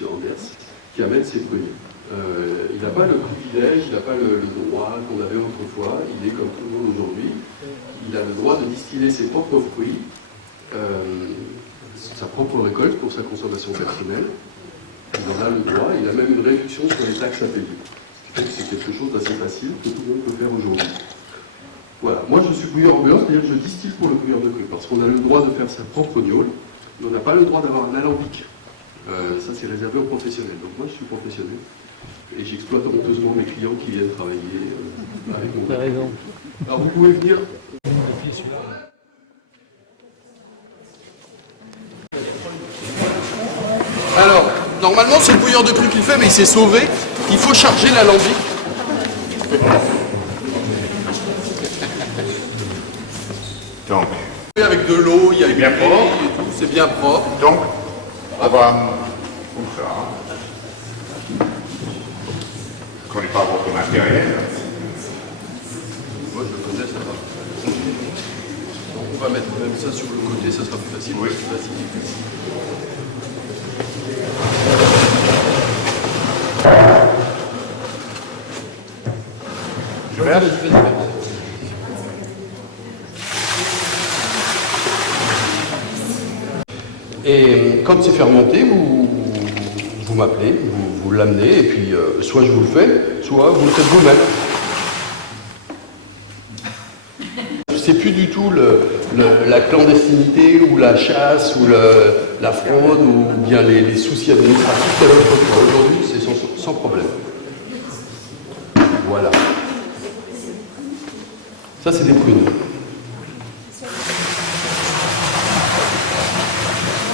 M. Anders, qui amène ses pruniers. Il n'a pas le privilège, il n'a pas le droit qu'on avait autrefois, il est comme tout le monde aujourd'hui. Il a le droit de distiller ses propres fruits, sa propre récolte pour sa consommation personnelle. Il en a le droit, il a même une réduction sur les taxes à payer. C'est quelque chose d'assez facile que tout le monde peut faire aujourd'hui. Voilà, moi je suis bouilleur ambulant, c'est-à-dire que je distille pour le bouilleur de cru, parce qu'on a le droit de faire sa propre gnôle, mais on n'a pas le droit d'avoir un alambic. Ça c'est réservé aux professionnels. Donc moi je suis professionnel. Et j'exploite honteusement mes clients qui viennent travailler avec moi. T'as raison. Alors vous pouvez venir. Alors, normalement c'est le bouilleur de cru qui le fait, mais il s'est sauvé. Il faut charger l'alambic. Donc, avec de l'eau, il y a bien propre. C'est bien propre. Donc, on va comme ça. Je ne connais pas votre matériel. Moi je le connais, ça va. Donc on va mettre même ça sur le côté, ça sera plus facile. Oui. Plus facile. Je verse. Et quand c'est fermenté, vous m'appelez, vous l'amenez, et puis soit je vous le fais, soit vous le faites vous-même. C'est plus du tout la clandestinité ou la chasse ou la fraude ou bien les soucis administratifs qu'il y avait autrefois. Aujourd'hui, c'est sans problème. Voilà. Ça, c'est des prunes.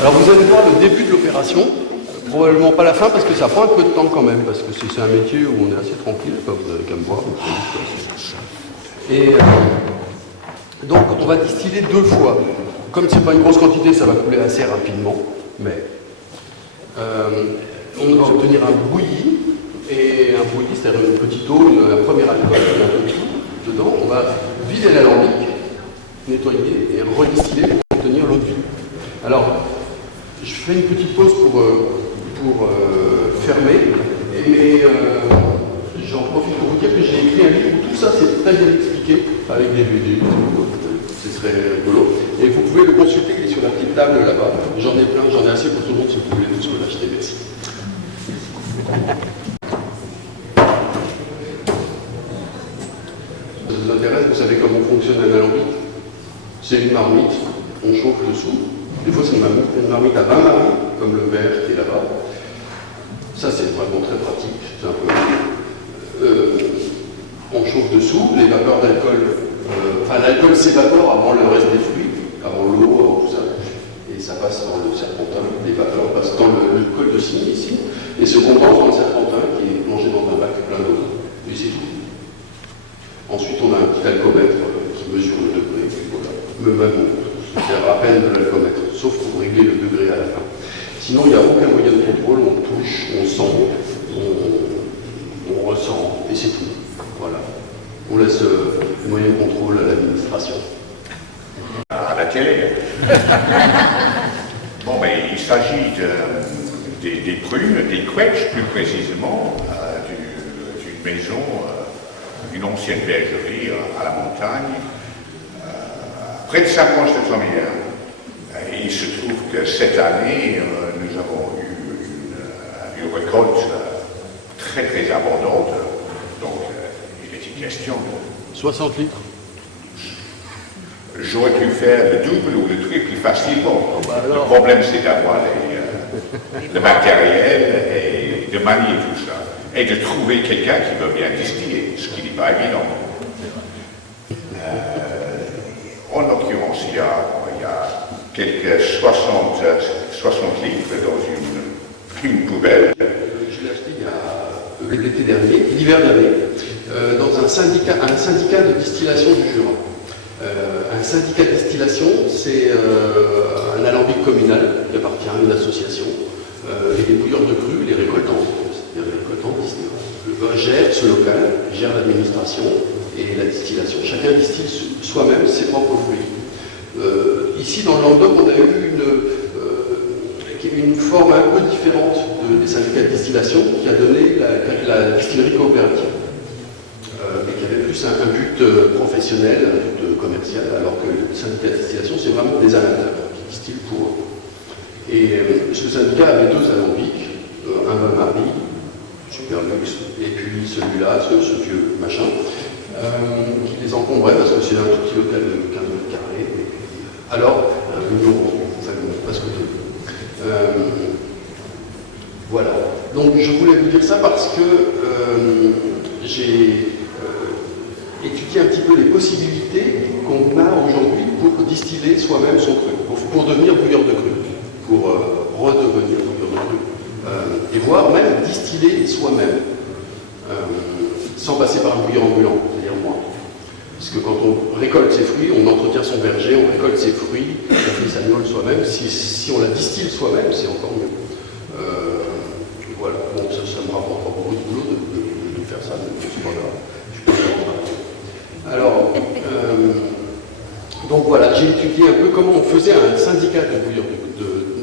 Alors vous allez voir le début de l'opération, probablement pas la fin parce que ça prend un peu de temps quand même, parce que c'est un métier où on est assez tranquille, vous n'avez qu'à me voir. Et donc on va distiller 2 fois. Comme c'est pas une grosse quantité, ça va couler assez rapidement, mais on va obtenir un bouilli, et un bouilli, c'est-à-dire une petite eau, un premier alcool, un peu de tout. Dedans, on va vider l'alambic, nettoyer et redistiller pour obtenir l'eau de vie. Alors, je fais une petite pause pour fermer, et j'en profite pour vous dire que j'ai écrit un livre où tout ça c'est très bien expliqué, avec des DVD, ce serait rigolo. Et vous pouvez le consulter, il est sur la petite table là-bas. J'en ai plein, j'en ai assez pour tout le monde si vous voulez tous me l'acheter, merci. Ça vous intéresse, vous savez comment fonctionne un alambic? C'est une marmite, on chauffe dessous. Des fois, c'est une marmite à 20 marins, comme le verre qui est là-bas. Ça, c'est vraiment très pratique. C'est un peu... on chauffe dessous, les vapeurs d'alcool... l'alcool s'évapore avant le reste des fruits, avant l'eau, avant tout ça. Et ça passe dans le serpentin. Les vapeurs passent dans le col de cygne, ici, et se condensent dans le serpentin qui est plongé dans un bac plein d'eau. Et c'est tout. Ensuite, on a un petit alcomètre qui mesure le degré. Voilà. C'est à peine de l'alcomètre, sauf pour régler le degré à la fin. Sinon, il n'y a aucun moyen de contrôle, on touche, on sent, on ressent, et c'est tout. Voilà. On laisse le moyen de contrôle à l'administration. À la télé. Bon, mais il s'agit des prunes, des quetches plus précisément, d'une maison, une ancienne bergerie à la montagne. Près de Saint-Ponce-de-Tromière. Il se trouve que cette année, nous avons eu une récolte très très abondante. Donc, il était question de... 60 litres. J'aurais pu faire le double ou le triple facilement. Le problème, c'est d'avoir le matériel et de manier tout ça. Et de trouver quelqu'un qui veut bien distiller, ce qui n'est pas évident. En l'occurrence, il y a quelques 60 litres dans une poubelle. Je l'ai acheté l'été dernier, l'hiver dernier, dans un syndicat de distillation du Jura. Un syndicat de distillation, c'est un alambic communal qui appartient à une association. Et les bouilleurs de cru, les récoltants, c'est-à-dire les récoltants gèrent ce local, gèrent l'administration et la distillation. Chacun distille soi-même ses propres fruits. Ici, dans le Languedoc, on a eu une une forme un peu différente des syndicats de distillation qui a donné la distillerie coopérative, mais qui avait plus un but professionnel, un but commercial, alors que le syndicat de distillation, c'est vraiment des amateurs qui distillent pour eux. Et ce syndicat avait deux alambics, un bain-marie, super luxe, et puis celui-là, ce vieux machin, qui les encombrait parce que c'est un tout petit hôtel de 15 mètres carrés. Et puis, alors, un million, enfin, presque deux. Voilà. Donc je voulais vous dire ça parce que j'ai étudié un petit peu les possibilités qu'on a aujourd'hui pour distiller soi-même son cru, pour devenir bouilleur de cru, pour redevenir bouilleur de cru, et voire même distiller soi-même, sans passer par un bouilleur ambulant, c'est-à-dire moi. Parce que quand on récolte ses fruits, on entretient son verger, on récolte ses fruits, on fait sa gnôle soi-même. Si on la distille soi-même, c'est encore mieux. Voilà, bon, ça me rapporte beaucoup de boulot de faire ça, mais c'est pas grave. Alors, donc voilà, j'ai étudié un peu comment on faisait un syndicat de bouilleurs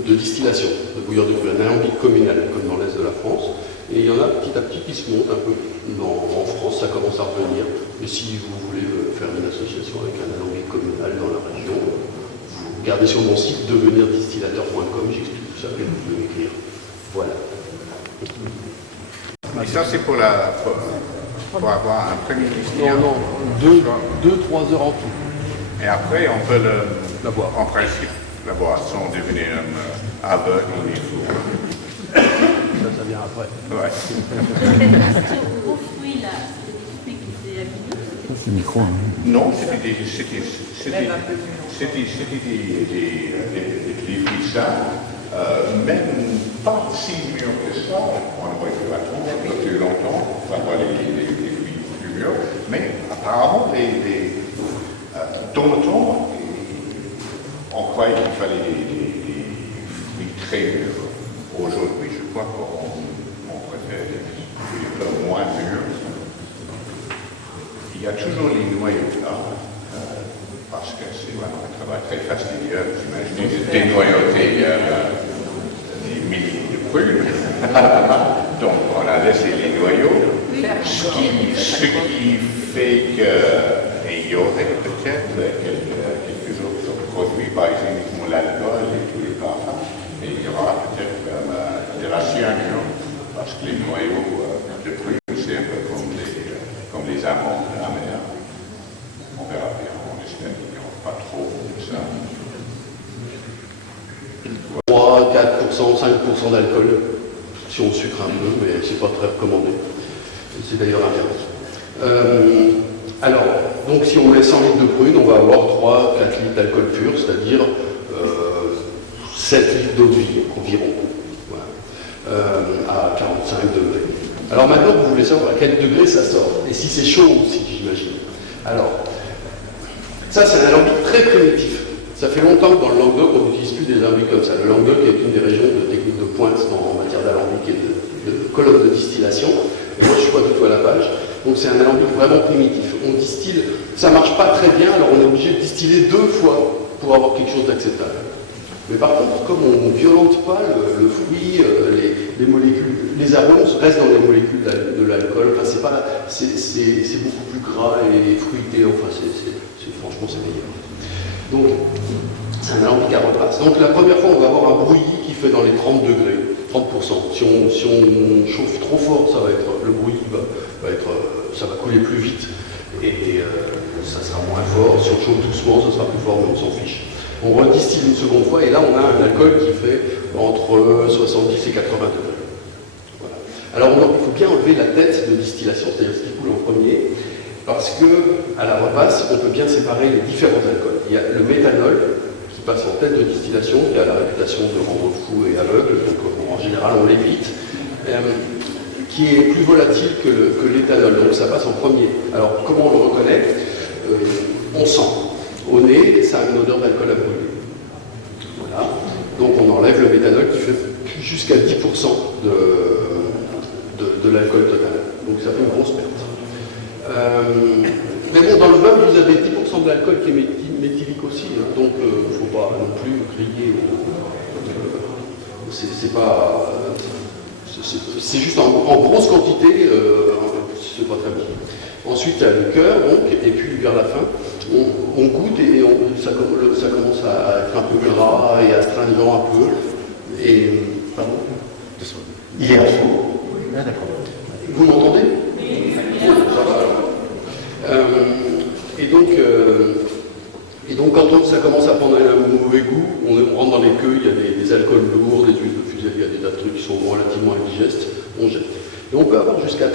de distillation, de bouilleurs de cru, un alambic communal, comme dans l'est de la France. Et il y en a petit à petit qui se montent un peu. En France, ça commence à revenir. Mais si vous voulez faire une association avec un alambic communal dans la région, vous regardez sur mon site devenirdistillateur.com, j'explique tout ça, et vous pouvez m'écrire. Voilà. Et ça, c'est pour avoir un premier distillation. Non, 2-3 heures en tout. Et après, on peut la boire. En principe, la boire sans devenir aveugle ou fou. Ça vient après. Ouais. Aux fruits, là, c'était des fruits qui étaient abîmés. C'est le micro. Hein. Non, c'était des fruits sains, même pas si mûrs que ça. On aurait pu attendre plus longtemps pour avoir les fruits plus mûrs. Mais apparemment, dans le temps, on croyait qu'il fallait des fruits très mûrs. Aujourd'hui, je crois qu'on préfère des fruits un peu moins mûrs. Il y a toujours les noyaux là, parce que c'est vraiment un travail très fastidieux. J'imagine de dénoyauter des milliers de prunes. Donc on a laissé les noyaux, ce qui fait qu'il y aurait peut-être quelques autres produits, par exemple l'alcool et tous les parfums, et il y aura peut-être de la cyanure, parce que les noyaux de prunes, c'est un peu comme les amandes amères. On verra bien, on espère qu'il n'y aura pas trop de ça. 3, 4%, 5% d'alcool, si on sucre un peu, mais c'est pas très recommandé. C'est d'ailleurs interdit. Alors, donc si on met 100 litres de prune, on va avoir 3-4 litres d'alcool pur, c'est-à-dire 7 litres d'eau de vie environ, voilà. À 45 degrés. Alors maintenant, vous voulez savoir à quel degré ça sort, et si c'est chaud aussi, j'imagine. Alors, ça c'est un alambic très primitif. Ça fait longtemps que dans le Languedoc, on n'utilise plus des alambics comme ça. Le Languedoc est une des régions de technique de pointe en matière d'alambic et de colonne de distillation. Et moi, je ne suis pas du tout à la page. Donc c'est un alambic vraiment primitif. On distille, ça ne marche pas très bien, alors on est obligé de distiller 2 fois pour avoir quelque chose d'acceptable. Mais par contre, comme on ne violente pas le fruit, les molécules, les arômes restent dans les molécules de l'alcool, enfin c'est beaucoup plus gras et fruité, enfin franchement c'est meilleur. Donc c'est un alambic à repasse. Donc la première fois on va avoir un brouillis qui fait dans les 30 degrés, 30%. Si on chauffe trop fort, ça va être, le brouillis ça va couler plus vite et ça sera moins fort. Si on chauffe doucement, ça sera plus fort, mais on s'en fiche. On redistille une seconde fois et là on a un alcool qui fait entre 70 et 80 degrés. Voilà. Alors il faut bien enlever la tête de distillation, c'est-à-dire ce qui coule en premier, parce que à la repasse, on peut bien séparer les différents alcools. Il y a le méthanol qui passe en tête de distillation, qui a la réputation de rendre fou et aveugle, donc en général on l'évite, qui est plus volatile que l'éthanol, donc ça passe en premier. Alors comment on le reconnaît? On sent. Au nez, ça a une odeur d'alcool à brûler. Voilà. Donc on enlève le méthanol qui fait jusqu'à 10% de l'alcool total. Donc ça fait une grosse perte. Mais bon, dans le vin, vous avez 10% de l'alcool qui est méthylique aussi, hein, donc il ne faut pas non plus crier au c'est pas... c'est juste en grosse quantité, c'est pas très bon. Ensuite, il y a le cœur, donc, et puis vers la fin, on goûte et ça commence à être un peu gras et astringent un peu. Et, pardon. Il est en dessous. Ah, d'accord. Vous m'entendez? Oui, ça va alors. Et donc quand ça commence à prendre un mauvais goût, on rentre dans les queues, il y a des alcools lourds, des huiles de fusée, il y a des tas de trucs qui sont relativement indigestes, on jette. Et on peut avoir jusqu'à 30% de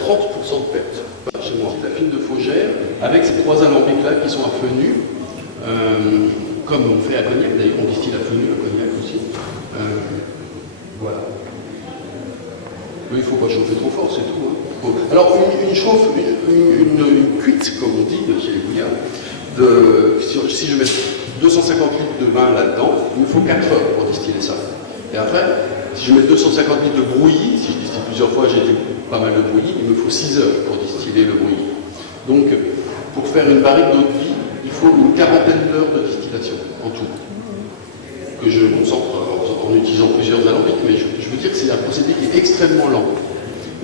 perte. Chez moi, la fine de Faugère, avec ces 3 alambics-là qui sont à feu nu, comme on fait à Cognac, d'ailleurs on distille à feu nu à Cognac aussi. Voilà. Mais il ne faut pas chauffer trop fort, c'est tout. Hein. Alors une cuite, comme on dit chez les bouillards, si je mets 250 litres de vin là-dedans, il me faut 4 heures pour distiller ça. Et après, si je mets 250 litres de brouillis, si je distille plusieurs fois, j'ai pas mal de brouillis, il me faut 6 heures pour distiller le brouillis. Donc, pour faire une barrique d'eau de vie, il faut une quarantaine d'heures de distillation en tout, que je concentre en utilisant plusieurs alambics, mais je veux dire que c'est un procédé qui est extrêmement lent.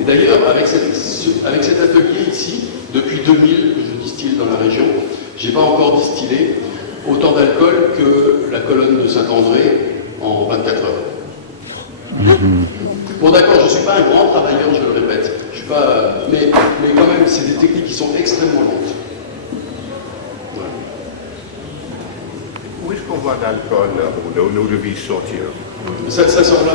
Et d'ailleurs, avec cet atelier ici, depuis 2000 que je distille dans la région, je n'ai pas encore distillé autant d'alcool que la colonne de Saint-André en 24 heures. Bon d'accord, je ne suis pas un grand travailleur, je le répète, je suis pas, mais quand même, c'est des techniques qui sont extrêmement lentes. Voilà. Où est-ce qu'on voit l'alcool ou l'eau de vie sortir? Ça sort là.